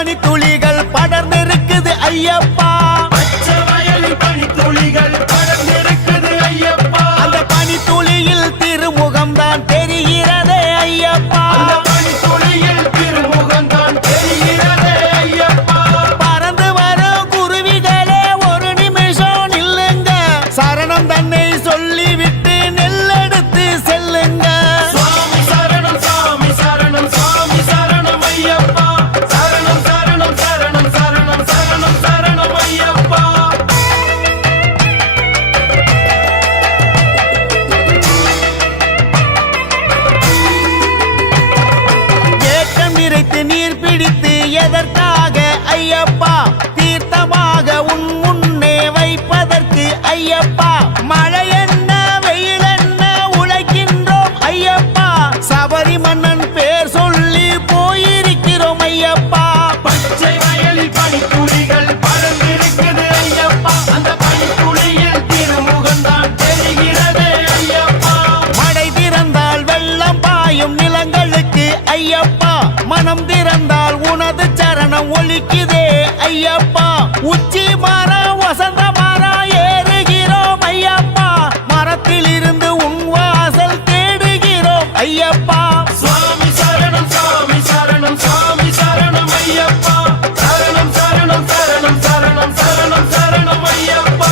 பனித்துளிகள் படர்ந்திருக்குது ஐயப்பா. பச்சை வயலில் பனித்துளிகள் படர்ந்திருக்குது ஐயப்பா. அந்த பனித்துளியில் திருமுகம்தான் தெரிகிறதே ஐயப்பா. அந்த பனித்துளியில் திருமுகம்தான் தெரிகிறதே ஐயப்பா. பறந்து வரும் குருவிகளே ஒரு நிமிஷம் நில்லுங்க, சரணம் தன்னை சொல்லிவிட்டு நெல்லெடுத்து செல்லுங்க. சுவாமி சரணம் சாமி சரணம் சாமி சரணம் ஐயப்பா. சரணம் சரணம் சரணம் சரணம் சரணம் சரணம் ஐயப்பா. ஏக்கம் நிறைத்து நீர் பிடித்து எதற்காக ஐயப்பா? தீர்த்தமாக உன் முன்னே வைப்பதற்கு ஐயப்பா. மழை என்ன வெயில் என்ன உழைக்கின்றோம் ஐயப்பா. சபரி மன்னன் பேர் சொல்லி போயிருக்கிறோம் ஐயப்பா. பச்சை வயலில் பனித்துளிகள் படர்ந்திருக்குது ஐயப்பா. அந்த பனித்துளியில் திருமுகம்தான் தெரிகிறதே ஐயப்பா. மழை திறந்தால் வெள்ளம் பாயும் நிலங்களுக்கு ஐயப்பா. மனம் திறந்தால் உனது சரணம் ஒலிக்குதே ஐயப்பா. உச்சி மரம் வசந்த மரம் ஏறுகிறோம் ஐயப்பா. மரத்தில் இருந்து உன் வாசல் தேடுகிறோம் ஐயப்பா. சுவாமி சரணம் சாமி சரணம் சாமி சரணம் ஐயப்பா. சரணம் சரணம் சரணம் சரணம் சரணம் சரணம் ஐயப்பா.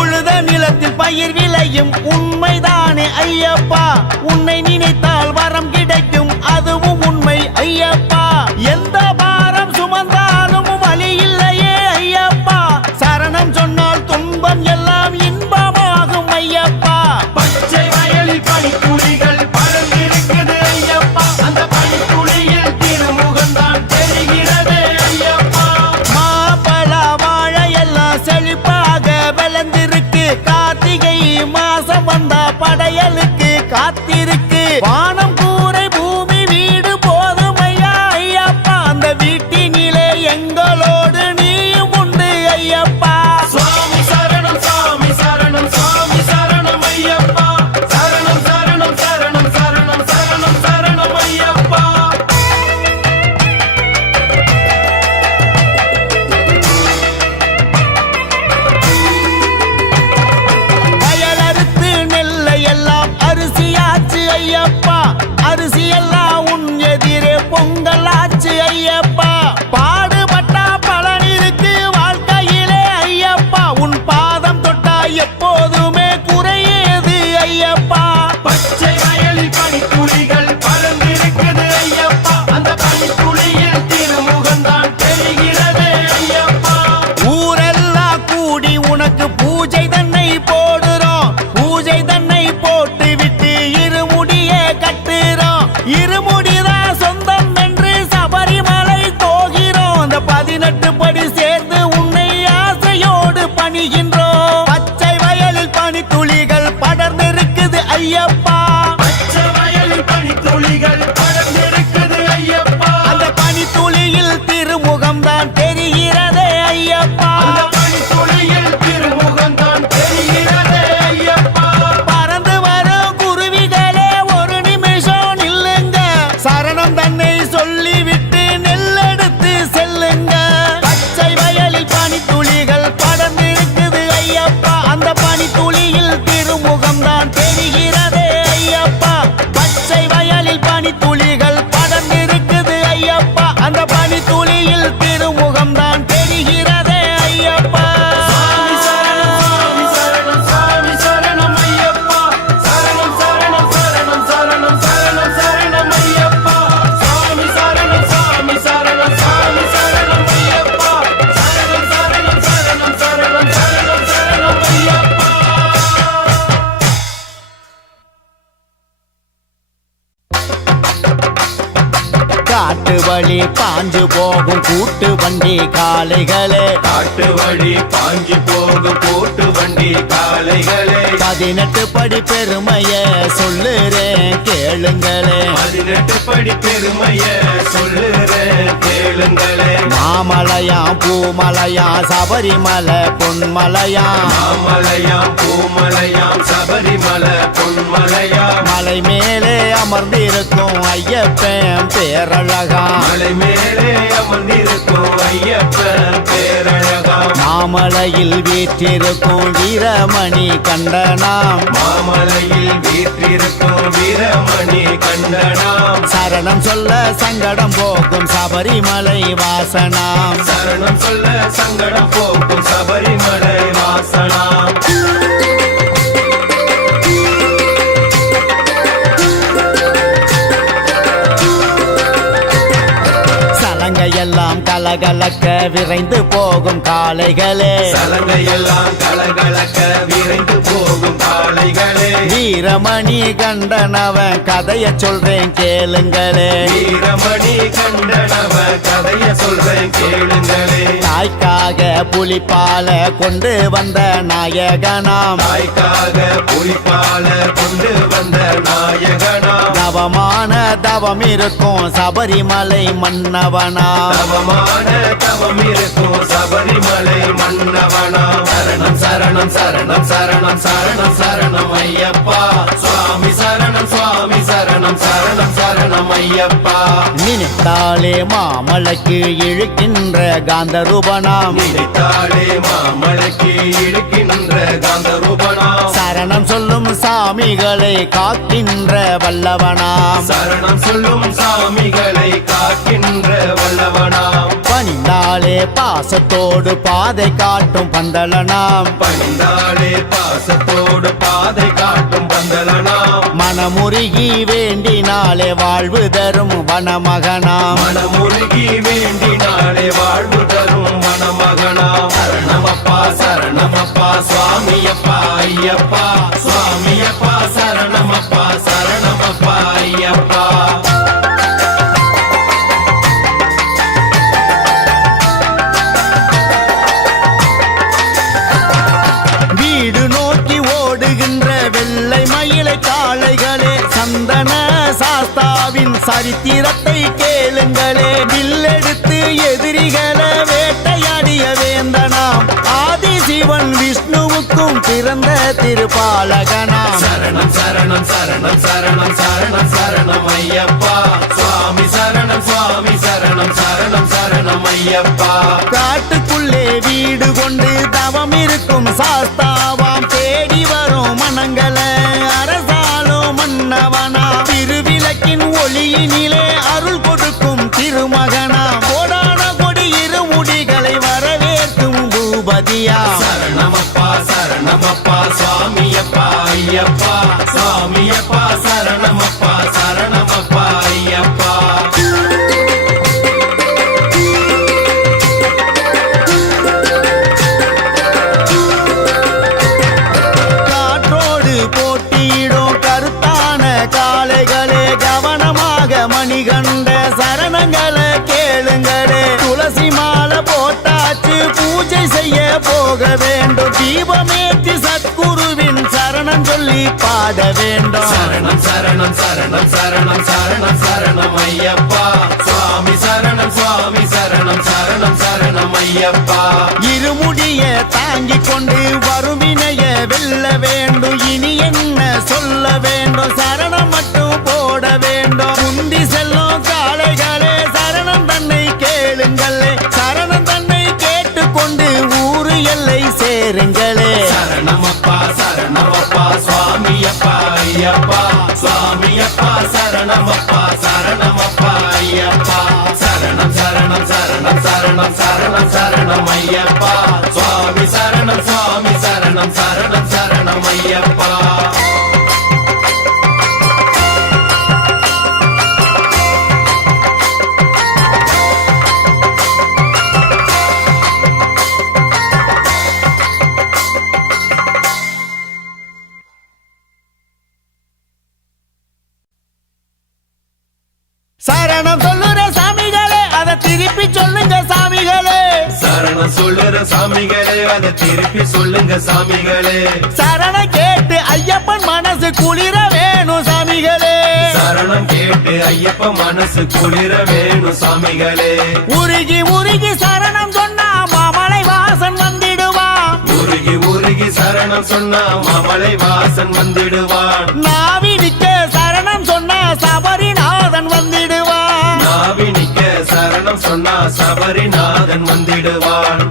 உழுத நிலத்தில் பயிர் விளையும் உண்மைதானே ஐயப்பா. உன்னை நினைத்தால் வரம் கிடைக்கும் அதுவும் உண்மை ஐயப்பா. எந்த பாரம் சுமந்தாலும் வலி இல்லையே ஐயப்பா. சரணம் சொன்னால் துன்பம் எல்லாம் இன்பமாகும் ஐயப்பா. பச்சை வயலில் பனித்துளிகள் படர்ந்திருக்குது ஐயப்பா. அந்த பனித்துளியில் திருமுகம்தான் தெரிகிறதே ஐயப்பா. மாப்பழ வாழை எல்லாம் செழிப்பாக விளைந்திருக்கு. கார்த்திகை மாசம் வந்தா படையலுக்கு காத்திருக்கு. வானம் கூரை பூமி வீடு போதும் ஐயா ஐயப்பா. அந்த வீட்டினிலே எங்களோடு நீயும் உண்டு ஐயப்பா. சுவாமி சரணம் சாமி சரணம் சாமி சரணம் ஐயப்பா. சரணம் சரணம் சரணம் சரணம் சரணம் சரணம் ஐயப்பா. வயலறுத்து நெல்லை எல்லாம் அரிசியாச்சு ஐயப்பா. அரிசி எல்லாம் உன் எதிரே பொங்கலாச்சு ஐயப்பா. பாடுபட்டா பலன் இருக்கு வாழ்க்கையிலே ஐயப்பா. உன் பாதம் தொட்டா எப்போதுமே குறையேது ஐயப்பா. பச்சை வயலில் பனித்துளிகள் படர்ந்திருக்குது ஐயப்பா. அந்த பனித்துளியில் திருமுகம்தான் தெரிகிறதே ஐயப்பா. ஊரெல்லாம் கூடி உனக்கு பூஜை தன்னை போடுறோம். பூஜை தன்னை போட்டு விட்டு இருமுடியே கட்டுறோம். இருமுடிதான் சொந்தம் என்று சபரிமலை போகிறோம். அந்த 18 படி சேர்ந்து உன்னை ஆசையோடு பணிகின்றோம். பச்சை வயலில் பனித்துளிகள் படர்ந்திருக்குது ஐயப்பா. பச்சை வயலில் பனித்துளிகள் படர்ந்திருக்குது ஐயப்பா. அந்த பனித்துளியில் திருமுகம்தான் தெரிகிறதே ஐயப்பா. அந்த பனித்துளியில் திருமுகம்தான் தெரிகிறதே ஐயப்பா. பறந்து வரும் குருவிகளே ஒரு நிமிஷம் நில்லுங்க, சரணம் தன்னை சொல்லிவிட்டு நெல்லெடுத்து செல்லுங்க. பச்சை வயலில் பனித்துளிகள் படர்ந்திருக்குது ஐயப்பா. அந்த பனித்துளியில் திருமுகம்தான் தெரிகிறதே ஐயப்பா. பச்சை வயலில் பனித்துளிகள் படர்ந்திருக்குது ஐயப்பா. அந்த பனித்துளியில் திருமுகம்தான் தெரிகிறதே ஐயப்பா. சாமி சரணம் சாமி சரணம் ஐயப்பா. சரணம் சரணம் சரணம் சரணம் சரணம் சரணம் ஐயப்பா. சாமி சரணம் சாமி சரணம் ஐயப்பா. சரணம் சரணம் சரணம் சரணம் சரணம் சரணம் ஐயப்பா. காட்டு வழி பாஞ்சு போகும் கூட்டு வண்டி காளைகளே. காட்டு வழி பாஞ்சு போகும் கூட்டு வண்டி காளைகளே. 18 படி பெருமைய சொல்லுறேன் கேளுங்களே. 18 படி பெருமைய சொல்லுறேன் கேளுங்களே. மாமலையாம் பூமலையாம் சபரிமலை பொன்மலையாம். மாமலையாம் பூமலையாம் சபரிமலை பொன்மலையா மலை மேலே அமர்ந்திருக்கும் ஐயப்பன் பேரழகா மலை மேலே அமர்ந்திருக்கும் ஐயப்பன் பேரழகா மாமலையில் வீற்றிருக்கும் வீரமணி கண்டனாம் மாமலையில் வீற்றிருக்கும் வீரமணி கண்டனாம் சரணம் சொல்ல சங்கடம் போக்கும் சபரிமலை வாசனாம் சரணம் சொல்ல சங்கடம் போக்கும் சபரிமலை வாசனாம் சலங்கையெல்லாம் கலகலக்க விரைந்து போகும் காளைகளே சலங்கையெல்லாம் கலகலக்க விரைந்து போகும் காளைகளே வீரமணி கண்டனவன் கதைய சொல்றேன் கேளுங்களே வீரமணி கண்டனவ கதைய சொல்றேன் கேளுங்களே தாய்க்காக புலிப்பால கொண்டு வந்த நாயகனாம் தாய்க்காக புலிப்பால கொண்டு வந்த நாயகனாம் தவமான தவம் இருக்கும் சபரிமலை மன்னவனாம் தவமான தவம் இருக்கும் சபரிமலை மன்னவனாம் சரணம் சரணம் சரணம் சரணம் சரணம் சரணம் ஐயப்பா சுவாமி சரணம் சுவாமி சரணம் சரணம் சரணம் ஐயப்பா நினைத்தாலே மாமலைக்கு இழுக்கின்ற காந்தரூபனாம் நினைத்தாளே மாமலைக்கு இழுக்கின்ற காந்தரூபனாம் சரணம் சொல்லும் சாமிகளை காக்கின்ற வல்லவனாம் சரணம் சொல்லும் சாமிகளை காக்கின்ற வல்லவனாம் பணிந்தாலே பாசத்தோடு பாதை காட்டும் பந்தலனாம் பணிந்தாளே பாசத்தோடு பாதை காட்டும் பந்தலனாம் மனமுருகி வேண்டினாலே வாழ்வு தரும் வனமகனாம் மனமுருகி வேண்டினாலே வாழ்வு தரும் மணமகனாம் சரணமப்பா சரணமப்பா சுவாமியப்பா ஐயப்பா சுவாமியப்பா சரணமப்பா சரணமப்பா ஐயப்பா வீடு நோக்கி ஓடுகின்ற வெள்ளை மயிலை காளைகளே சந்தன சாஸ்தாவின் சரித்திரத்தை கேளுங்களே வில்லெடுத்து எதிரிகளை வேட்டையாடிய வேந்தனாம் ஆதிசிவன் விஷ்ணுவுக்கும் பிறந்த திருப்பாலகனாம் சரணம் சரணம் சரணம் சரணம் சரணம் சரணம் ஐயப்பா சுவாமி சரணம் சுவாமி சரணம் சரணம் சரணம் ஐயப்பா காட்டுக்குள்ளே வீடு கொண்டு தவம் இருக்கும் சாஸ்தாவாம் தேடி வரும் மனங்களை அரசாலும் மன்னவனா திருவிளக்கின் ஒளியினிலே அருள் கொடுக்கும் திருமகனா கோடான கொடி இருமுடிகளை வரவேற்கும் பூபதியா சரணமப்பா சரணமப்பா சுவாமியப்பா ஐயப்பா சுவாமியப்பா சரணமப்பா சரணமப்பா ஐயப்பா காற்றோடு போட்டியிடும் கருத்தான காளைகளே கவனமாக மணிகண்ட சரணங்களை கேளுங்களே துளசி மாலை போட்டாச்சு பூஜை செய்ய போக வேண்டும் தீபமேற்றி சத்குருவின் சரணம் சொல்லி பாட வேண்டும் சரணம் சரணம் சரணம் சரணம் சரணம் சரணம் ஐயப்பா சுவாமி சரணம் சுவாமி சரணம் சரணம் சரணம் ஐயப்பா இருமுடிய தாங்கிக் கொண்டு வறுவினைய வெல்ல வேண்டும் இனி என்ன சொல்ல வேண்டும் சரணம் மட்டும் போட வேண்டும் முந்தி செல்லும் காளைகளே சரணம் தன்னை கேளுங்களே சரணம் தன்னை கேட்டுக்கொண்டு ஊரு எல்லை சேருங்களே சரணமப்பா சரணமப்பா சுவாமியப்பா ஐயப்பா சுவாமியப்பா சரணமப்பா சரணமப்பா ஐயப்பா சரணம் சரணம் சரணம் சரணம் சரணம் சரணம் ஐயப்பா சுவாமி சரணம் சுவாமி சரணம் சரணம் சரணம் ஐயப்பா சரணம் சொல்லுற சாமிகளே அதை திருப்பி சொல்லுங்க சாமிகளே சரணம் சொல்லுற சாமிகளே அதை திருப்பி சொல்லுங்க சாமிகளே சரணம் கேட்டு ஐயப்பன் மனசு குளிர வேணும் சாமிகளே சரணம் கேட்டு ஐயப்ப மனசு குளிர வேணும் சாமிகளே உருகி உருகி சரணம் சொன்னா மாமலை வாசன் வந்திடுவான் உருகி உருகி சரணம் சரணம் சொன்னா மாமலை வாசன் வந்திடுவான் நாவினிக்க சரணம் சொன்னா சபரிநாதன் வந்திடுவான் நாவினிக்க சரணம் சொன்னா சபரிநாதன் வந்திடுவான்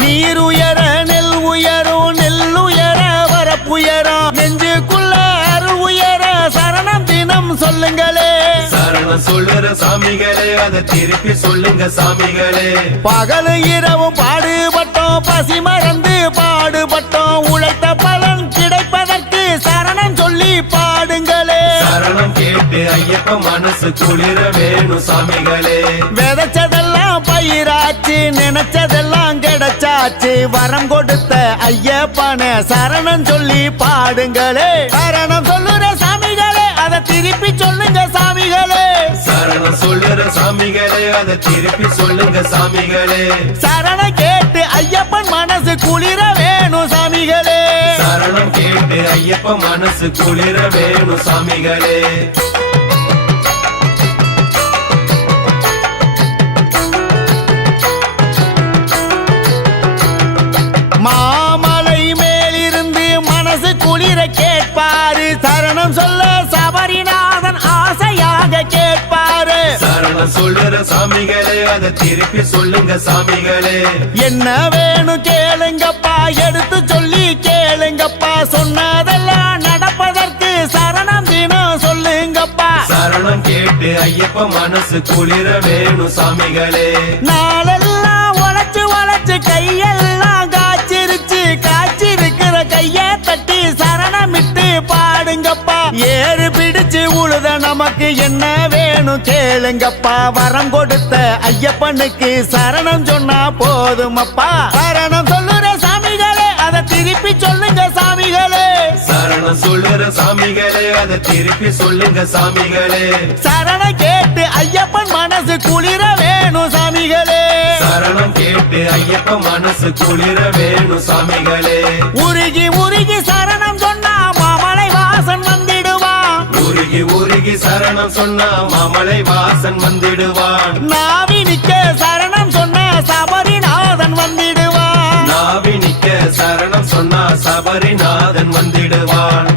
நீருயர நெல் உயரும் நெல்லுயர வரப்புயரும் நெஞ்சுக்குள்ள அருள் உயர சரணம் தினம் சொல்லுங்களே சரணம் சொல்லுற சாமிகளே அதை திருப்பி சொல்லுங்க சாமிகளே பகல் இரவும் பாடுபட்டோம் பசி மறந்து பாடுபட்டோம் உழைத்த பலன் கிடைப்பதற்கு சரணம் சொல்லி பாடுங்களே சரணம் கேட்டு ஐயப்ப மனசு குளிர வேணும் சாமிகளே விதைச்சதெல்லாம் பயிராச்சு நினைச்சதெல்லாம் கிடைச்சாச்சு வரம் கொடுத்த ஐயப்பன சரணம் சொல்லி பாடுங்களே சரணம் சொல்லுற சாமிகளே அதை திருப்பி சொல்லுங்க சாமிகளே சரணம் சொல்லுற சாமிகளே அதை திருப்பி சொல்லுங்க சாமிகளே சரணம் கேட்டு ஐயப்பன் மனசு குளிர வேணும் சாமிகளே சரணம் கேட்டு ஐயப்ப மனசு குளிர வேணும் சாமிகளே மாமலை மேலிருந்து மனசு குளிர கேட்பாரு சரணம் சொல்ல சபரிநாதன் ஆசையாக கேட்பாரு சரணம் சொல்லுற சாமிகளே அதை திருப்பி சொல்லுங்க சாமிகளே என்ன வேணும் கேளுங்கப்பா எடுத்து சொல்லி கேளுங்கப்பா சொன்னதெல்லாம் நடப்பதற்கு சரணம் தினம் சொல்லுங்கப்பா சரணம் கேட்டு ஐயப்ப மனசு குளிர வேணும் சாமிகளே நாளெல்லாம் உழைச்சு உழைச்சு கையெல்லாம் காய்ச்சிருக்கிற கைய தட்டி சரணமிட்டு பாடுங்கப்பா ஏறு பிடிச்சு உழுத நமக்கு என்ன வேணும் கேளுங்கப்பா வரம் கொடுத்த ஐயப்பனுக்கு சரணம் சொன்னா போதுமப்பா சரணம் சொல்லுற சாமிகளே அதை திருப்பி சொல்லுங்க சாமிகளே சரணம் சொல்லுற சாமிகளே அதை திருப்பி சொல்லுங்க சாமிகளே சரணம் கேட்டு ஐயப்பன் மனசு குளிர வேணும் சாமிகளே சரணம் கேட்டு ஐயப்ப மனசு குளிர வேணும் சாமிகளே உருகி உருகி சரணம் சொன்னா மாமலை வாசன் வந்திடுவான் உருகி உருகி சரணம் சொன்னா மாமலை வாசன் வந்திடுவான் நாவினிக்க சரணம் சொன்னா சபரிநாதன் வந்திடுவான் நாவினிக்க சரணம் சொன்னா சபரிநாதன் வந்திடுவான்